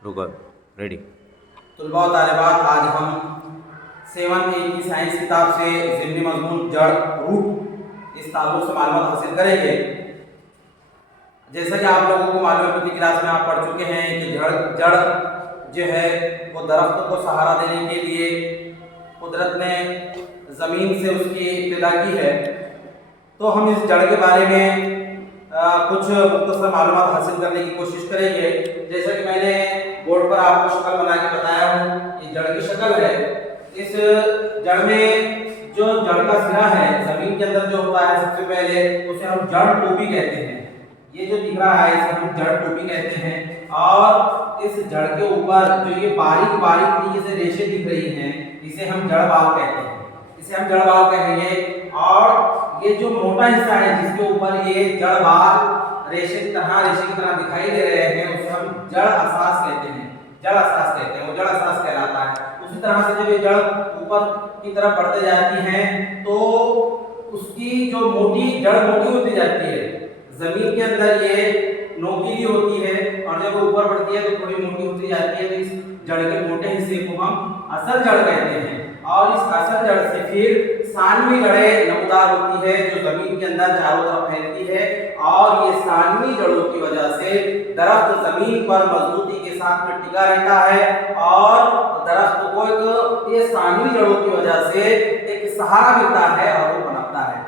रुको, रेडी। तलबा और तालिबात, आज हम 7A की साइंस किताब से ज़िमनी मजमून जड़ रूट इस ताल्लुक से मालूमात हासिल करेंगे। जैसा कि आप लोगों को मालूम है, पिछली क्लास में आप पढ़ चुके हैं कि जड़ जड़ जो है वो दरख्त को सहारा देने के लिए कुदरत ने ज़मीन से उसकी इब्तिदा की है। तो हम इस जड़ के बारे में कुछ मुख्तसर मालूमात हासिल करने की कोशिश करेंगे। जैसा कि मैंने बोर्ड पर आपको शक्ल बना के बताया हूँ, ये जड़ की शक्ल है। इस जड़ में जो जड़ का सिरा है जमीन के अंदर जो होता है, सबसे पहले उसे हम जड़ टोपी कहते हैं। ये जो दिख रहा है इसे हम जड़ टोपी कहते हैं। और इस जड़ के ऊपर जो ये बारीक बारीक तरीके से रेशे दिख रही हैं, इसे हम जड़ बाल कहते हैं। इसे हम जड़ बाल कहेंगे। और ये जो मोटा हिस्सा है जिसके ऊपर ये जड़ बाल रेशे की तरह दिखाई दे रहे हैं, उसे हम जड़ असास कहते हैं। जड़ असास कहते हैं, वो जड़ असास कहलाता है। उसी तरह से जब ये जड़ ऊपर की तरफ बढ़ते जाती है तो उसकी जो जड़ मोटी होती जाती है। जमीन के अंदर ये नोकीली होती है और जब वो ऊपर बढ़ती है तो थोड़ी मोटी होती जाती है। तो इस जड़ के मोटे हिस्से को हम असल जड़ कहते हैं। और इस असल जड़ से फिर सानवी जड़ें नमूदार होती है जो जमीन के अंदर चारों तरफ फैलती है। और ये सानवी जड़ों की वजह से दरख्त जमीन पर मजबूती के साथ में टिका रहता है और दरख्त को ये सानवी जड़ों की वजह से एक सहारा मिलता है और वो पनपता है।